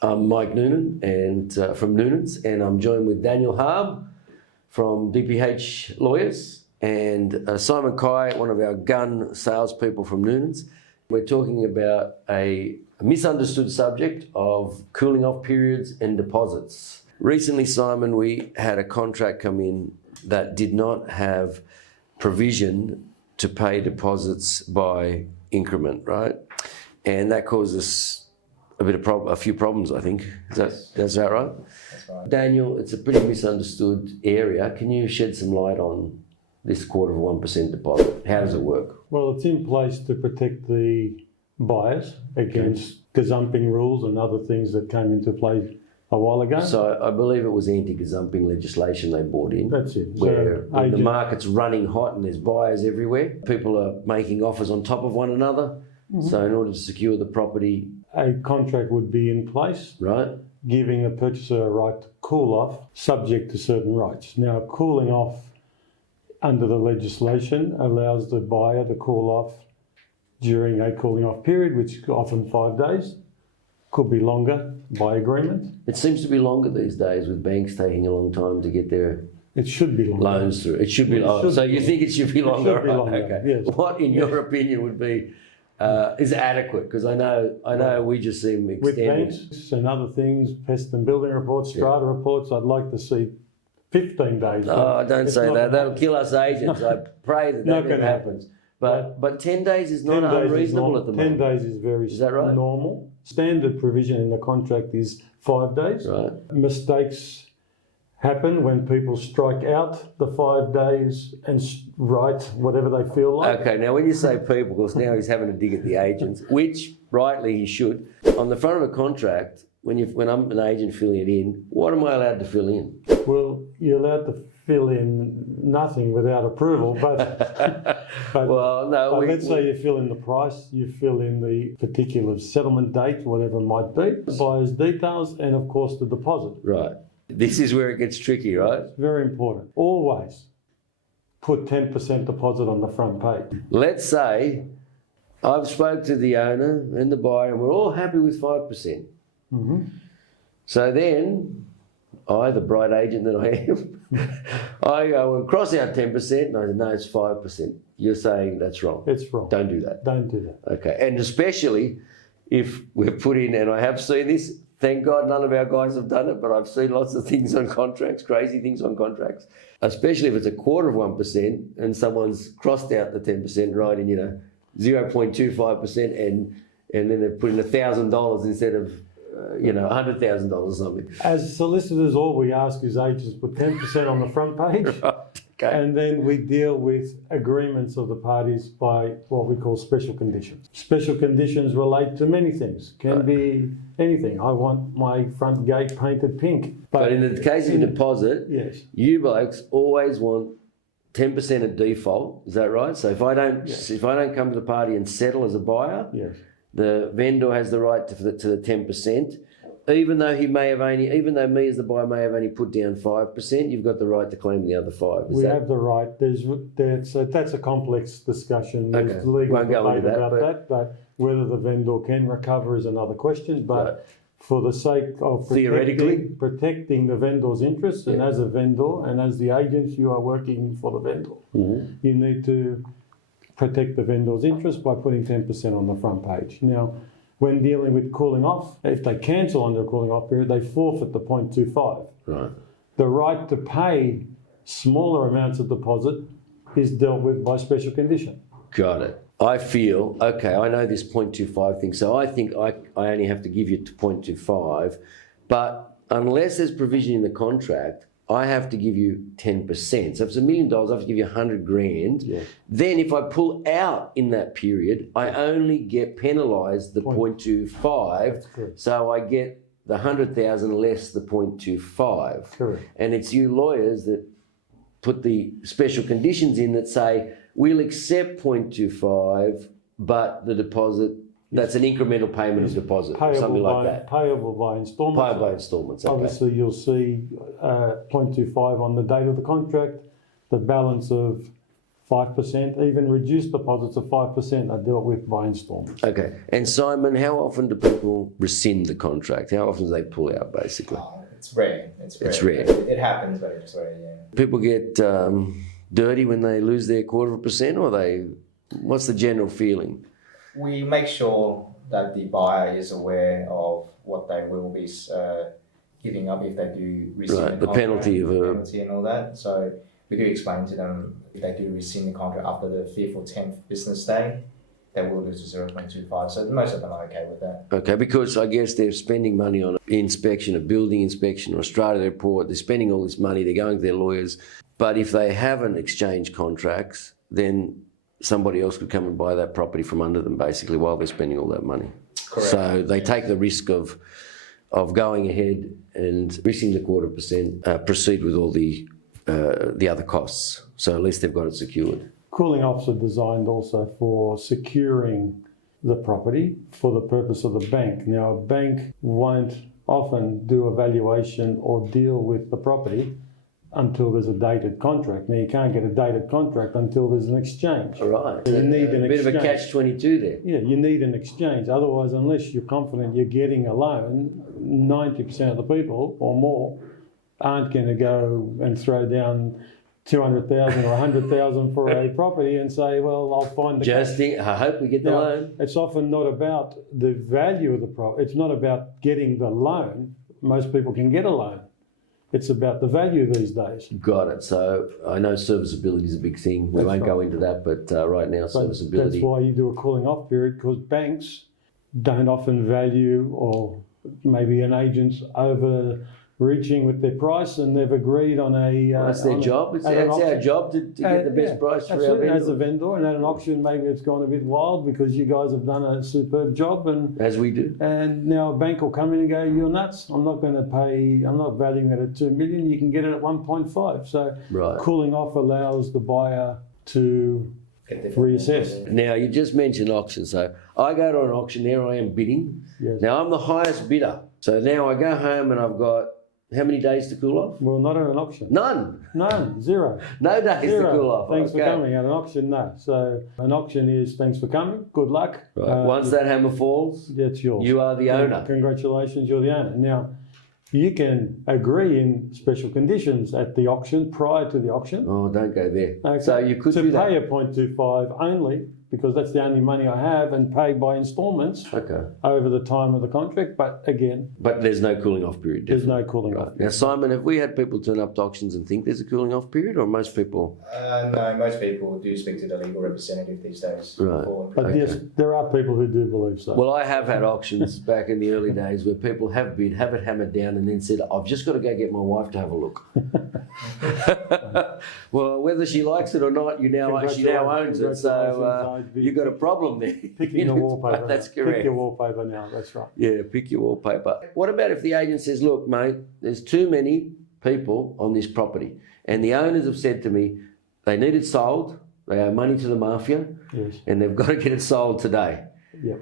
I'm Mike Noonan and from Noonan's, and I'm joined with Daniel Harb from DPH Lawyers and Simon Cai, one of our gun salespeople from Noonan's. We're talking about a misunderstood subject of cooling off periods and deposits. Recently, Simon, we had a contract come in that did not have provision to pay deposits by increment, right? And that caused us a few problems, I think. That's that right? That's right. Daniel, it's a pretty misunderstood area. Can you shed some light on this 1/4% deposit? How does it work? Well, it's in place to protect the buyers against gazumping rules and other things that came into play a while ago. So I believe it was anti-gazumping legislation they brought in. That's it. Where the market's running hot and there's buyers everywhere. People are making offers on top of one another. Mm-hmm. So in order to secure the property, a contract would be in place, right, giving a purchaser a right to cool off subject to certain rights. Now, cooling off under the legislation allows the buyer to cool off during a cooling off period, which is often 5 days, could be longer by agreement. It seems to be longer these days with banks taking a long time to get their should be longer. Loans through. It should be longer. So you think it should be longer? It should be longer, okay. Yes. What, in your opinion, would be is adequate? Because I know we just see them extended. With banks and other things, pest and building reports, strata reports, I'd like to see 15 days. Oh, don't say that. That'll kill us agents. I pray that never happens. But 10 days is not unreasonable at the moment. 10 days is very normal. Standard provision in the contract is 5 days. Right. Mistakes happen when people strike out the 5 days and write whatever they feel like. Okay, now when you say people, because now he's having a dig at the agents, which rightly he should. On the front of a contract, when I'm an agent filling it in, what am I allowed to fill in? Well, you're allowed to fill in nothing without approval, but let's say you fill in the price, you fill in the particular settlement date, whatever it might be, the buyer's details, and of course the deposit. Right. This is where it gets tricky, right? Very important. Always put 10% deposit on the front page. Let's say I've spoke to the owner and the buyer and we're all happy with 5%. Mm-hmm. So then I, the bright agent that I am, I go and cross out 10% and I say, no, it's 5%. You're saying that's wrong. It's wrong. Don't do that. Don't do that. Okay. And especially if we've put in, and I have seen this, thank God none of our guys have done it, but I've seen lots of things on contracts, crazy things on contracts, especially if it's 1/4% and someone's crossed out the 10%, right, in 0.25%, and then they've put in $1,000 instead of $100,000 or something. As solicitors, all we ask is agents put 10% on the front page. Right. Okay. And then we deal with agreements of the parties by what we call special conditions. Special conditions relate to many things. Can be anything. I want my front gate painted pink. But in the case of a deposit, yes, you blokes always want 10% at default. Is that right? So if I don't come to the party and settle as a buyer, yes, the vendor has the right to the 10%. Even though me as the buyer may have only put down 5%, you've got the right to claim the other 5%. We have the right. That's a complex discussion. Okay. There's legal Won't go into debate that, about that, but whether the vendor can recover is another question. But for the sake of protecting the vendor's interests, and as a vendor and as the agents, you are working for the vendor. Mm-hmm. You need to protect the vendor's interest by putting 10% on the front page. Now, when dealing with cooling off, if they cancel under a cooling off period, they forfeit the 0.25. Right. The right to pay smaller amounts of deposit is dealt with by special condition. Got it. I feel, okay, I know this 0.25 thing, so I think I only have to give you 0.25, but unless there's provision in the contract, I have to give you 10%. So if it's $1 million, I have to give you 100 grand. Yeah. Then if I pull out in that period, I only get penalised the 0.25. So I get the 100,000 less the 0.25. Correct. And it's you lawyers that put the special conditions in that say, we'll accept 0.25, but the deposit, that's an incremental payment of deposit, or something like that. Payable by instalments. Payable by instalments, okay. Obviously, you'll see 0.25 on the date of the contract, the balance of 5%, even reduced deposits of 5% are dealt with by instalments. Okay. And Simon, how often do people rescind the contract? How often do they pull out, basically? Oh, it's rare. It's rare. It happens, but it's rare, yeah. People get dirty when they lose their 0.25%, or what's the general feeling? We make sure that the buyer is aware of what they will be giving up if they do rescind Right, the the contract, penalty of the penalty and all that. So we do explain to them if they do rescind the contract after the 5th or 10th business day, they will lose to 0.25. So most of them are okay with that. Okay, because I guess they're spending money on inspection, a building inspection, or a strata report. They're spending all this money. They're going to their lawyers. But if they haven't exchanged contracts, then somebody else could come and buy that property from under them, basically, while they're spending all that money. Correct. So they take the risk of going ahead and risking the 0.25%, proceed with all the other costs. So at least they've got it secured. Cooling offs are designed also for securing the property for the purpose of the bank. Now, a bank won't often do a valuation or deal with the property until there's a dated contract. Now, you can't get a dated contract until there's an exchange. All right. You need an a bit of a exchange. catch-22 there. Yeah, you need an exchange. Otherwise, unless you're confident you're getting a loan, 90% of the people or more aren't going to go and throw down 200,000 or 100,000 for a property and say, well, I'll find the I hope we get the Now, loan. It's often not about the value of the property. It's not about getting the loan. Most people can get a loan. It's about the value these days. Got it. So I know serviceability is a big thing. We won't go into that, but right now, But serviceability. that's why you do a cooling off period, because banks don't often value, or maybe an agent's overreaching with their price, and they've agreed on a... That's their job. It's our job to get the best price for our absolutely. vendor. As a vendor, and at an auction, maybe it's gone a bit wild because you guys have done a superb job, and As we do. now a bank will come in and go, you're nuts, I'm not valuing it at 2 million, you can get it at 1.5. So Right. cooling off allows the buyer to reassess. Now, you just mentioned auction. So I go to an auction, there I am bidding. Yes. Now, I'm the highest bidder. So now I go home and I've got how many days to cool off? Well, not at an auction. None. Zero. No days Zero. to cool off. Thanks for Okay. coming. At an auction, no. So an auction is thanks for coming, good luck. Right. Once that hammer falls, That's yours. you are the owner. Congratulations, you're the owner. Now, you can agree in special conditions at the auction, prior to the auction. Oh, don't go there. Okay. So you could to do that. pay a 0.25 only, because that's the only money I have, and pay by instalments Okay. over the time of the contract. But again, But there's no cooling off period. there's Definitely. no cooling off. Right. Now, Simon, have we had people turn up to auctions and think there's a cooling off period, or most people? No, most people do speak to the legal representative these days. Right. Before. But yes, there are people who do believe so. Well, I have had auctions back in the early days where people have bid, have it hammered down, and then said, I've just got to go get my wife to have a look. Well, whether she likes it or not, she now owns it. So you've got a problem there. Picking the wallpaper. That's now. correct. Pick your wallpaper now, that's right. Yeah, pick your wallpaper. What about if the agent says, look, mate, there's too many people on this property, and the owners have said to me they need it sold, they owe money to the mafia, Yes. and they've got to get it sold today. Yep.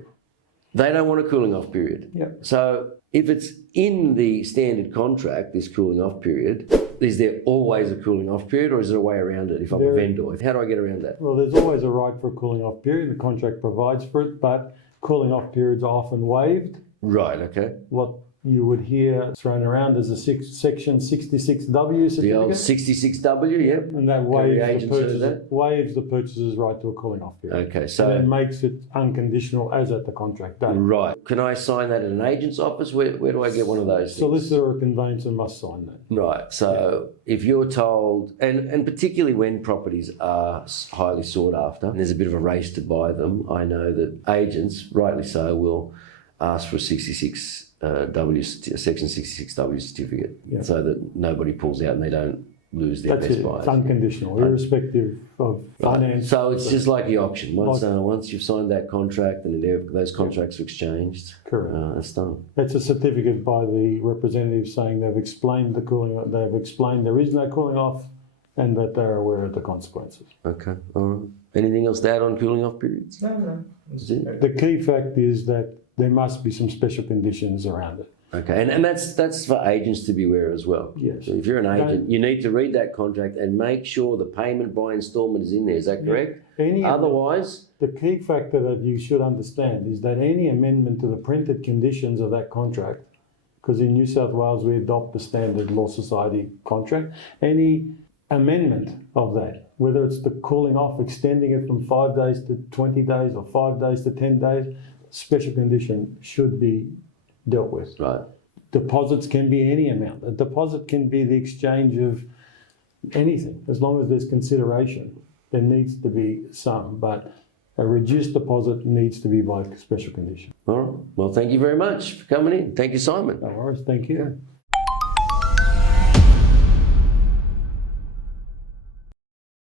They don't want a cooling off period. Yep. So if it's in the standard contract, this cooling off period, is there always a cooling off period, or is there a way around it if I'm a vendor? How do I get around that? Well, there's always a right for a cooling off period. The contract provides for it, but cooling off periods are often waived. Right, okay. What you would hear thrown around as a section 66W certificate. The old 66W, yep. And that Every agent's heard of that. waives the purchaser's right to a cooling off period. Okay, And so, then makes it unconditional as at the contract date. right. Can I sign that at an agent's office? Where do I get one of those things? Solicitor or conveyancer must sign that. Right. So if you're told, and particularly when properties are highly sought after, and there's a bit of a race to buy them, I know that agents, rightly so, will ask for a 66W, section 66W certificate, Yeah. so that nobody pulls out and they don't lose their That's best it. buyers. It's unconditional, irrespective of Right. finance. So it's just like the auction. Once you've signed that contract and those contracts are exchanged, Correct. it's done. It's a certificate by the representative saying they've explained the cooling. They've explained there is no cooling off, and that they're aware of the consequences. Okay. All right. Anything else to add on cooling off periods? No. That's it. The key fact is that there must be some special conditions around it. Okay, and that's for agents to be aware as well. Yes. So if you're an agent, you need to read that contract and make sure the payment by instalment is in there. Is that correct? Otherwise, the key factor that you should understand is that any amendment to the printed conditions of that contract, because in New South Wales we adopt the standard law society contract, any amendment of that, whether it's the cooling off, extending it from 5 days to 20 days or 5 days to 10 days, special condition should be dealt with. right. Deposits can be any amount. A deposit can be the exchange of anything, as long as there's consideration. There needs to be some, but a reduced deposit needs to be by special condition. All right. Well, thank you very much for coming in. Thank you, Simon. No worries, thank you.